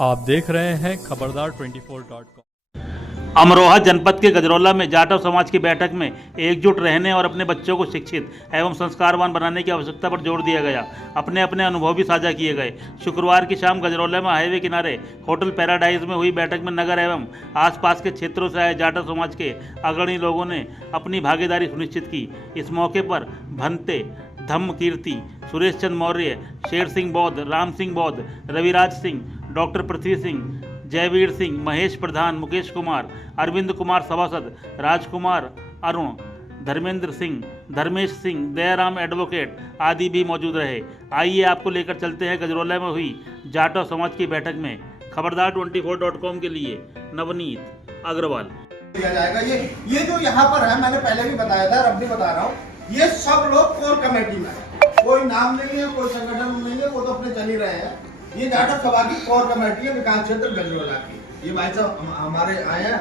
आप देख रहे हैं खबरदार 24.com। अमरोहा जनपद के गजरौला में जाटव समाज की बैठक में एकजुट रहने और अपने बच्चों को शिक्षित एवं संस्कारवान बनाने की आवश्यकता पर जोर दिया गया। अपने अपने अनुभव भी साझा किए गए। शुक्रवार की शाम गजरौला में हाईवे किनारे होटल पैराडाइज में हुई बैठक में नगर एवं आसपास के क्षेत्रों से आए जाटव समाज के अग्रणी लोगों ने अपनी भागीदारी सुनिश्चित की। इस मौके पर भंते, धम्म कीर्ति, सुरेश चंद्र मौर्य, शेर सिंह बौद्ध, राम सिंह बौद्ध, रविराज सिंह, डॉक्टर पृथ्वी सिंह, जयवीर सिंह, महेश प्रधान, मुकेश कुमार, अरविंद कुमार सभासद, राजकुमार अरुण, धर्मेंद्र सिंह, धर्मेश सिंह, दयाराम एडवोकेट आदि भी मौजूद रहे। आइए आपको लेकर चलते हैं गजरौला में हुई जाटव समाज की बैठक में। खबरदार 24.com के लिए नवनीत अग्रवाल। दिया जाएगा। ये जो यहाँ पर है, मैंने पहले भी बताया था, अब भी बता रहा हूँ, ये सब लोग कोर कमेटी में है। कोई नाम नहीं है, कोई संगठन नहीं है, वो तो अपने चल ही रहे हैं। ये जाटव सभा की कोर कमेटी है विकास क्षेत्र गजरौला की। ये भाई साहब हमारे आए हैं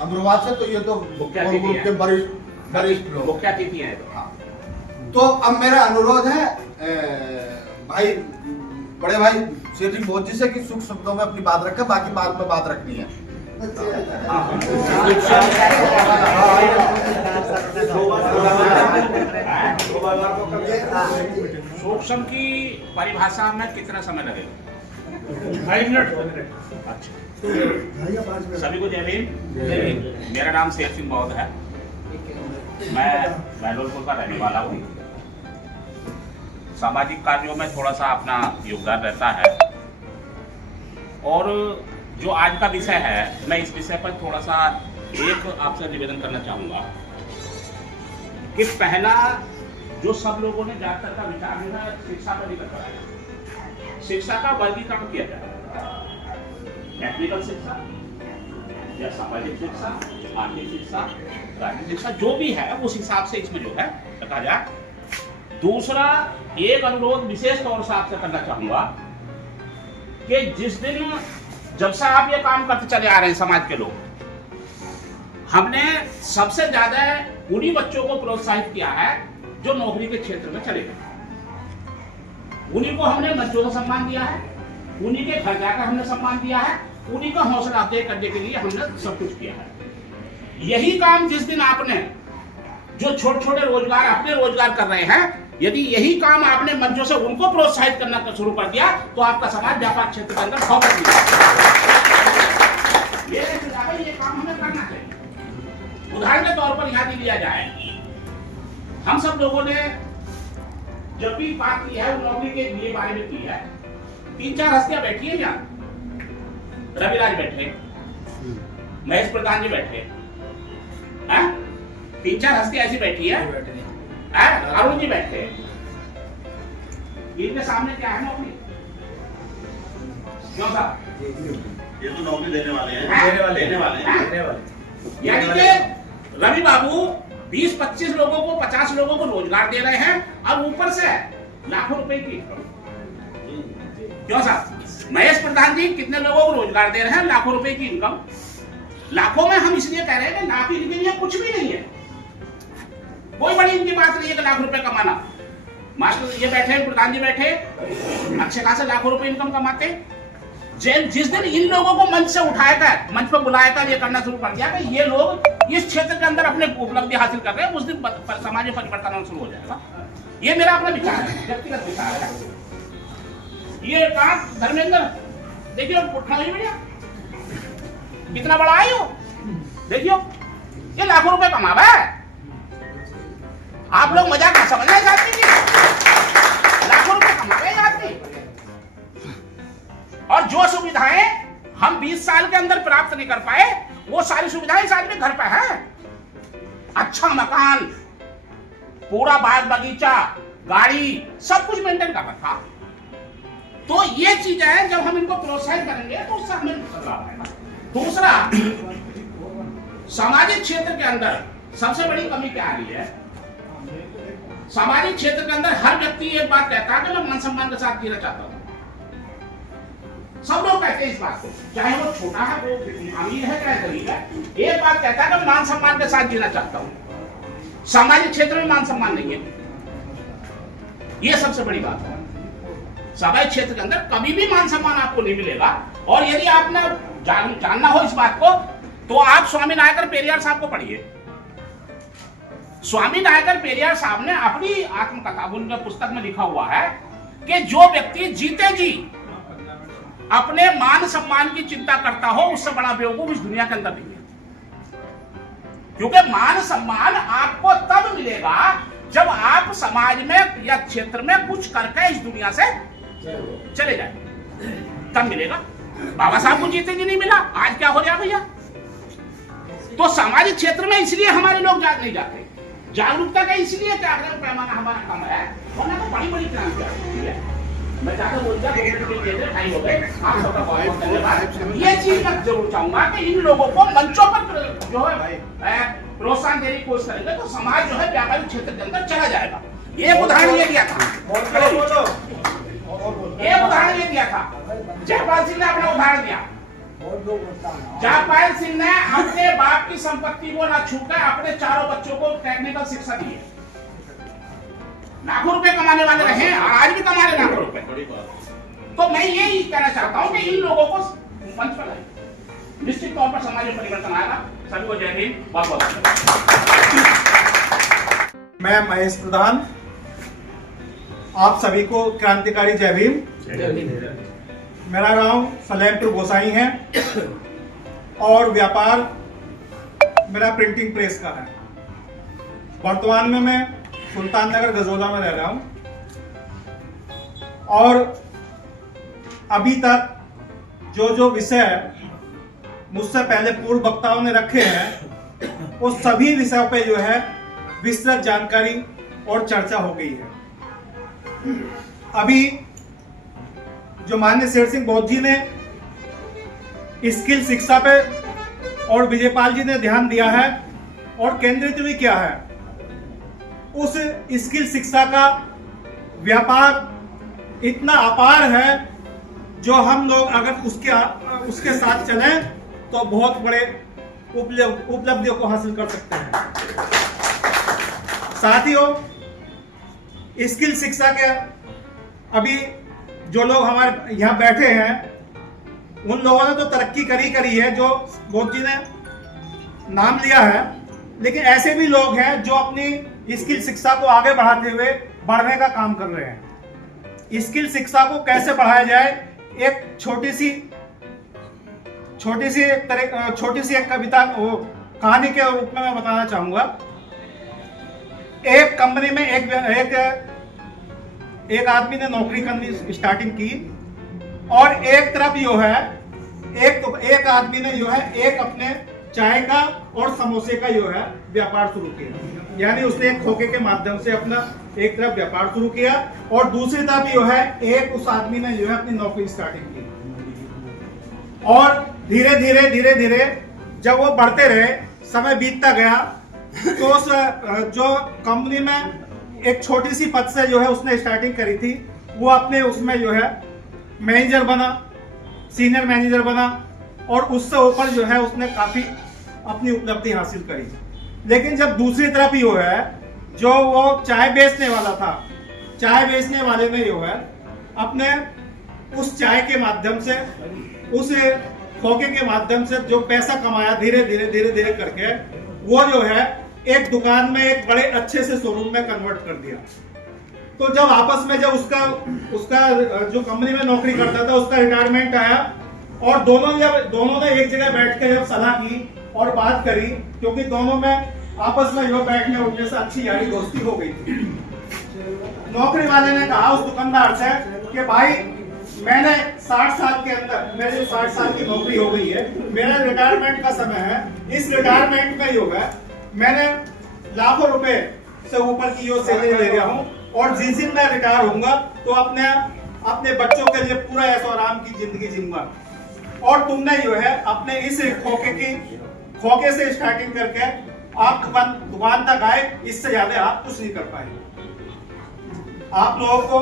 अमरोहा से, तो ये तो ग्रुप के वरिष्ठ लोग क्या अतिथि हैं। तो अब मेरा अनुरोध है भाई, बड़े भाई शेर सिंह बौद्ध जी से कि सुख शब्दों में अपनी बात रखें, बाकी बाद में बात रखनी है। सूक्ष्म की परिभाषा में कितना समय लगेगा? 5 मिनट। अच्छा, सभी को जय भीम। मेरा नाम शेर सिंह बौद्ध है। मैं बहलोलपुर का रहने वाला हूँ। सामाजिक कार्यों में थोड़ा सा अपना योगदान रहता है, और जो आज का विषय है, मैं इस विषय पर थोड़ा सा एक आपसे निवेदन करना चाहूँगा कि पहला जो सब लोगों ने ज्यादातर का विचार जो है शिक्षा पर लेकर कराया। शिक्षा का वर्गीकरण किया जाए, टेक्निकल शिक्षा या सामाजिक शिक्षा, आर्थिक शिक्षा, राजनीतिक शिक्षा, जो भी है उस हिसाब से इसमें जो है रखा जाए। दूसरा, एक अनुरोध विशेष तौर से आपसे करना चाहूंगा कि जिस दिन जब से आप ये काम करते चले आ रहे हैं समाज के लोग, हमने सबसे ज्यादा उन्हीं बच्चों को प्रोत्साहित किया है जो नौकरी के क्षेत्र में चले गए। उन्हीं को हमने मंचों का सम्मान दिया है, उन्हीं के घर जाकर हमने सम्मान दिया है, उन्हीं का हौसला अफजाई करने के लिए हमने सब कुछ किया है। यही काम जिस दिन आपने, जो छोटे छोटे रोजगार अपने रोजगार कर रहे हैं, यदि यही काम आपने मंचों से उनको प्रोत्साहित करना शुरू कर दिया तो आपका समाज व्यापार क्षेत्र के अंदर ये काम हमें करना चाहिए। उदाहरण के तौर पर यहाँ लिया जाए, हम सब लोगों ने जब भी बात की है नौकरी के लिए बारे में की है, 3-4 हस्तियां बैठी है यहाँ। रविराज बैठे, महेश प्रधान जी बैठे, 3-4 हस्तियां ऐसी बैठी है, अरुण जी बैठे। इनके सामने क्या है नौकरी? क्यों साहब? ये तो नौकरी देने वाले हैं, देने वाले। यानी कि रवि बाबू 20-25 लोगों को, 50 लोगों को रोजगार दे रहे हैं, और ऊपर से लाखों रुपए की। क्यों साहब? महेश प्रधान जी कितने लोगों को रोजगार दे रहे हैं? लाखों रुपए की इनकम। लाखों में हम इसलिए कह रहे हैं कि लाख इनके लिए कुछ भी नहीं है, कोई बड़ी इनकी बात नहीं है कि लाख रुपए कमाना। मास्टर ये बैठे, प्रधान जी बैठे, अच्छे खासे लाखों रुपए इनकम कमाते। जिस दिन इन लोगों को मंच से उठाया था, मंच पर बुलाया था, ये करना शुरू कर दिया कि ये लोग इस क्षेत्र के अंदर अपने उपलब्धि हासिल कर रहे हैं, उस दिन समाज में परिवर्तन होना शुरू हो जाएगा। ये मेरा अपना विचार है, व्यक्तिगत विचार है। ये काम धर्मेंद्र देखियो, उठा नहीं भैया, कितना बड़ा आयु देखियो, ये लाखों रुपए कमावा है। आप लोग मजाक ना समझ रहे आदमी, लाखों रुपए कमावे आदमी। और जो सुविधाएं हम 20 साल के अंदर प्राप्त नहीं कर पाए, वो सारी सुविधाएं इस आदमी घर पे है। अच्छा मकान, पूरा बाग बगीचा, गाड़ी, सब कुछ मेंटेन कर रखा। तो ये चीजें हैं, जब हम इनको प्रोत्साहित करेंगे तो उससे हमें लाभ आएगा। दूसरा, सामाजिक क्षेत्र के अंदर सबसे बड़ी कमी क्या आ रही है? सामाजिक क्षेत्र के अंदर हर व्यक्ति एक बात कहता है कि मैं मान सम्मान के साथ जीना चाहता हूं। सब लोग कहते हैं इस बात को, चाहे वो छोटा है, वो अमीर है, चाहे गरीब है, एक बात कहता है कि मैं मान सम्मान के साथ जीना चाहता हूं। सामाजिक क्षेत्र में मान सम्मान नहीं है, ये सबसे बड़ी बात है। सभा क्षेत्र के अंदर कभी भी मान सम्मान आपको नहीं मिलेगा। और यदि आपने जानना हो इस बात को तो आप स्वामी नायकर पेरियार साहब को पढ़िए। स्वामी नायकर पेरियार साहब ने अपनी आत्मकथा उनके पुस्तक में लिखा हुआ है कि जो व्यक्ति जीते जी अपने मान सम्मान की चिंता करता हो उससे बड़ा बेवकूफ इस दुनिया के अंदर नहीं है। क्योंकि मान सम्मान आपको तब मिलेगा जब आप समाज में या क्षेत्र में कुछ करके इस दुनिया से चले जाए, तब मिलेगा। बाबा साहब को जीते जी नहीं मिला, आज क्या हो गया भैया? तो सामाजिक क्षेत्र में इसलिए हमारे लोग नहीं जाते, जागरूकता का इसलिए जागरण पैमाना हमारा कम है, वरना तो बड़ी बड़ी क्रांति है। मैं चाहता हूँ हो गए, आप सबका बहुत धन्यवाद। ये चीज मैं जरूर चाहूंगा कि इन लोगों को मंचों पर जो है प्रोत्साहन देने की कोशिश करेंगे तो समाज जो है व्यापारिक क्षेत्र के अंदर चला जाएगा। एक उदाहरण ये दिया था, एक उदाहरण ये दिया था, जयपाल सिंह ने अपना उदाहरण दिया। जयपाल सिंह ने अपने बाप की संपत्ति को ना छूकर अपने चारों बच्चों को टेक्निकल शिक्षा दी है। लाखों रुपए कमाने वाले रहे और आज भी कमा रहे लाखों रुपए। तो मैं यही कहना चाहता हूं कि इन लोगों को मंच पर लाइए, निश्चित तौर पर समाज में परिवर्तन आएगा। सभी को जय हिंद, बहुत बहुत मैं महेश प्रधान, आप सभी को क्रांतिकारी जय भीम। मेरा गांव सलेमपुर गोसाई है और व्यापार मेरा प्रिंटिंग प्रेस का है। वर्तमान में मैं सुल्तान नगर गजोला में रह रहा हूं और अभी तक जो विषय मुझसे पहले पूर्व वक्ताओं ने रखे हैं वो सभी विषयों पे जो है विस्तृत जानकारी और चर्चा हो गई है। अभी जो माननीय शेर सिंह बौद्ध जी ने स्किल शिक्षा पे और विजयपाल जी ने ध्यान दिया है और केंद्रित भी किया है, उस स्किल शिक्षा का व्यापार इतना अपार है जो हम लोग अगर उसके साथ चलें तो बहुत बड़े उपलब्धियों को हासिल कर सकते हैं। साथियों, स्किल शिक्षा के अभी जो लोग हमारे यहाँ बैठे हैं उन लोगों ने तो तरक्की करी है जो बौद्ध जी ने नाम लिया है, लेकिन ऐसे भी लोग हैं जो अपनी स्किल शिक्षा को आगे बढ़ाते हुए बढ़ने का काम कर रहे हैं। स्किल शिक्षा को कैसे बढ़ाया जाए, एक छोटी सी एक कविता कहानी के रूप में मैं बताना चाहूंगा। एक कंपनी में एक आदमी ने नौकरी करनी स्टार्टिंग की और एक तरफ जो है एक आदमी ने जो है एक अपने चाय का और समोसे का जो है व्यापार शुरू किया। यानी उसने एक खोखे के माध्यम से अपना एक तरफ व्यापार शुरू किया और दूसरी तरफ जो है एक उस आदमी ने जो है अपनी नौकरी स्टार्टिंग की। और धीरे धीरे जब वो बढ़ते रहे, समय बीतता गया, तो उस जो कंपनी में एक छोटी सी पद से जो है उसने स्टार्टिंग करी थी, वो अपने उसमें जो है मैनेजर बना, सीनियर मैनेजर बना और उससे ऊपर जो है उसने काफी अपनी उपलब्धि हासिल करी। लेकिन जब दूसरी तरफ ही है जो वो चाय बेचने वाला था, चाय बेचने वाले ने जो है अपने उस चाय के माध्यम से, उस खोखे के माध्यम से जो पैसा कमाया, धीरे धीरे करके वो जो है एक दुकान में एक बड़े अच्छे से शोरूम में कन्वर्ट कर दिया। तो जब आपस में जब उसका जो कंपनी में नौकरी करता था उसका रिटायरमेंट आया और दोनों ने एक जगह बैठ के जब सलाह की और बात करी, क्योंकि दोनों में आपस में जो बैठने उठने से अच्छी यारी दोस्ती हो गई थी। नौकरी वाले ने कहा उस दुकानदार से कि भाई मैंने 60 साल के अंदर, मेरी 60 साल की नौकरी हो गई है, मेरा रिटायरमेंट का समय है, इस रिटायरमेंट में जो है मैंने लाखों रुपए से ऊपर की जो सैलरी ले रहा हूँ और जिस दिन मैं रिटायर होऊंगा तो अपने बच्चों के लिए पूरा ऐशो आराम की जिंदगी जीऊंगा। और तुमने जो है अपने इस खोखे से स्टार्टिंग करके आप दुकान तक आए, इससे ज्यादा आप कुछ नहीं कर पाए। आप लोगों को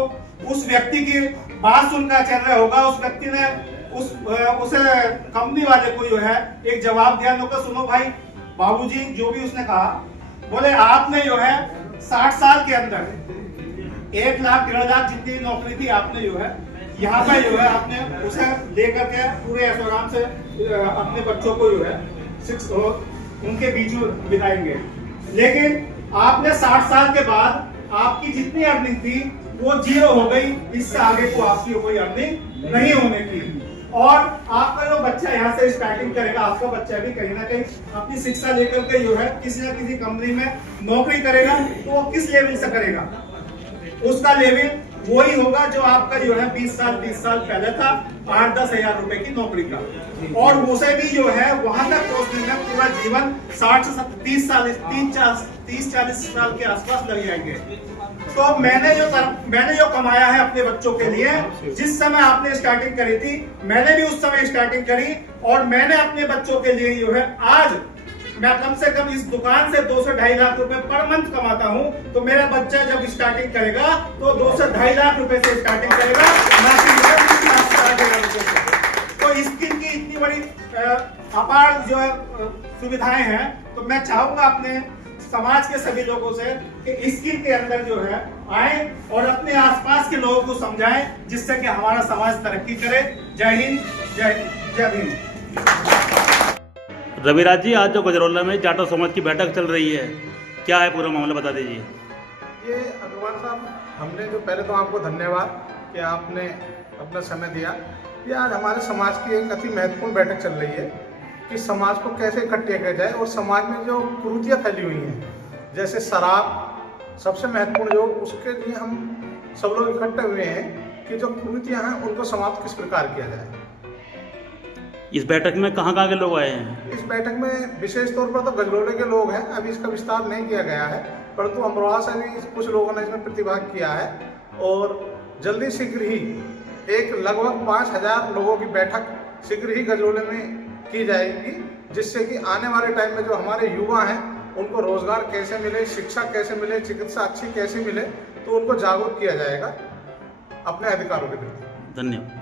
उस व्यक्ति की बात सुनकर आश्चर्य होगा। उस व्यक्ति ने उस कंपनी वाले को जो है एक जवाब दिया, लोग सुनो भाई बाबूजी, जो भी उसने कहा, बोले आपने जो है 60 साल के अंदर 1 लाख 1.5 लाख जितनी नौकरी थी आपने जो है यहाँ पे जो है आपने उसे लेकर के पूरे ऐशोआराम से अपने बच्चों को जो है उनके बीच में बिताएंगे। लेकिन आपने 60 साल के बाद आपकी जितनी अर्निंग थी वो 0 हो गई। इससे आगे को आपकी कोई अर्निंग नहीं होने की। और आपका जो बच्चा यहाँ से स्टार्टिंग करेगा, आपका बच्चा भी कहीं ना कहीं अपनी शिक्षा लेकर के जो है किसी न किसी कंपनी में नौकरी करेगा, तो वो किस लेवल से करेगा? उसका लेवल वही होगा जो आपका जो है 20 साल पहले था, 8-10 हजार रुपए की नौकरी का। और उसे भी जो है वहां तक पहुंचने में पूरा जीवन 60 से 30-40 साल के आसपास लग जाएंगे। तो मैंने जो कमाया है अपने बच्चों के लिए, जिस समय आपने स्टार्टिंग करी थी मैंने भी उस समय स्टार्टिंग करी, और मैंने अपने बच्चों के लिए जो है आज मैं कम से कम इस दुकान से 2 से 2.5 लाख रुपए पर मंथ कमाता हूं। तो मेरा बच्चा जब स्टार्टिंग करेगा तो 2 से 2.5 लाख रुपए से स्टार्टिंग करेगा, ना कि 60 हजार रुपए से। तो स्किल की इतनी बड़ी अपार जो है सुविधाएं हैं। तो मैं चाहूंगा अपने समाज के सभी लोगों से कि स्किल के अंदर जो है आए और अपने आसपास के लोगों को समझाएं, जिससे कि हमारा समाज तरक्की करे। जय हिंद, जय भीम। रविराज जी, आज जो गजरौला में जाटव समाज की बैठक चल रही है, क्या है पूरा मामला, बता दीजिए। ये अग्रवाल साहब, हमने जो पहले तो आपको धन्यवाद कि आपने अपना समय दिया। ये आज हमारे समाज की एक अति महत्वपूर्ण बैठक चल रही है कि समाज को कैसे इकट्ठे किया जाए, और समाज में जो कुरीतियाँ फैली हुई हैं जैसे शराब सबसे महत्वपूर्ण, जो उसके लिए हम सब लोग इकट्ठे हुए हैं कि जो कुरीतियाँ हैं उनको समाप्त किस प्रकार किया जाए। इस बैठक में कहाँ के लोग आए हैं? इस बैठक में विशेष तौर पर तो गजरौले के लोग हैं, अभी इसका विस्तार नहीं किया गया है, परंतु अमरोहा से भी कुछ लोगों ने इसमें प्रतिभाग किया है। और जल्दी शीघ्र ही एक लगभग 5000 लोगों की बैठक शीघ्र ही गजरौले में की जाएगी, जिससे कि आने वाले टाइम में जो हमारे युवा हैं उनको रोजगार कैसे मिले, शिक्षा कैसे मिले, चिकित्सा अच्छी कैसे मिले, तो उनको जागरूक किया जाएगा अपने अधिकारों के प्रति। धन्यवाद।